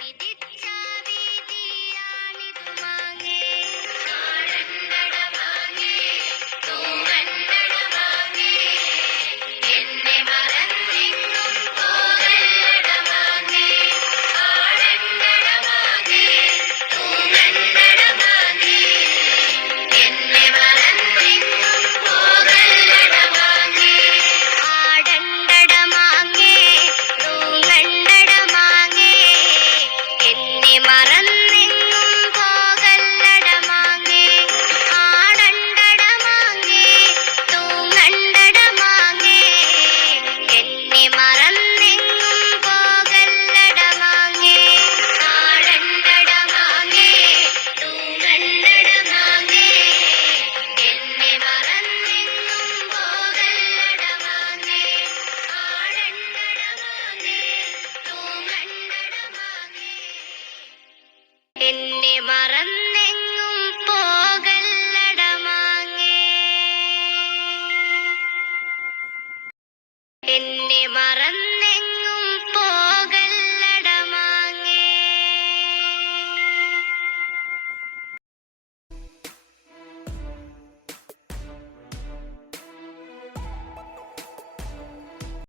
விதித்த എന്നെ എന്നെ മറന്നെങ്ങും പോകല്ലടമാങ്ങേ. എന്നെ മറ